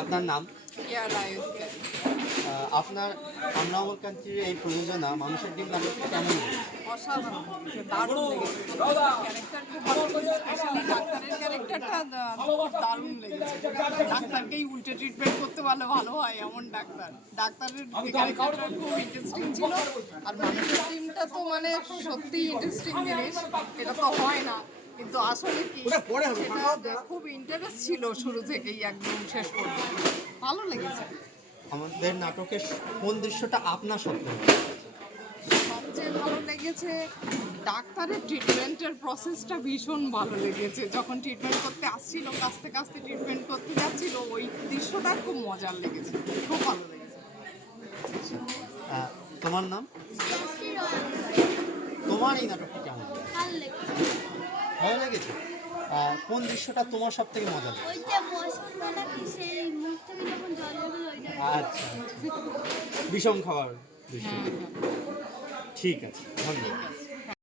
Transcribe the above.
আপনার নাম? আপনার আমরা আমার কান্ট্রির এই প্রযোজনা মানুষের ডিম নাটকটা কেমন অসাধারণ। দারুণ ক্যারেক্টার খুব ভালো স্পেশালি ডাক্তারের ক্যারেক্টারটা খুব দারুণ লেগেছে। ডাক্তারকেই উল্টে ট্রিটমেন্ট করতে পারলে ভালো হয় এমন ডাক্তার। ডাক্তারের ক্যারেক্টারটা খুব ইন্টারেস্টিং ছিল। আর মানুষের টিমটা তো মানে সত্যি ইন্টারেস্টিং জিনিস। এটা তো হয় না। কিন্তু আসলে কি খুব ইন্টারেস্ট ছিল শুরু থেকেই একদম শেষ পর্যন্ত। ভালো লেগেছে। আমাদের নাটকের কোন দৃশ্যটা আপনার সবথেকে সবচেয়ে ভালো লেগেছে ডাক্তারের ট্রিটমেন্টের প্রসেসটা ভীষণ ভালো লেগেছে। যখন ট্রিটমেন্ট করতে আসছিল কাছতে কাছতে ট্রিটমেন্ট করতে যাচ্ছিল ওই দৃশ্যটা খুব মজার লেগেছে খুব ভালো লেগেছে। তোমার নাম? তোমার এই নাটকটি কেমন লেগেছে? ভালো লেগেছে ভালো লেগেছে আহ, কোন দৃশ্যটা তোমার সব থেকে মজা লাগে আচ্ছা বিষম খাবার ঠিক আছে ধন্যবাদ।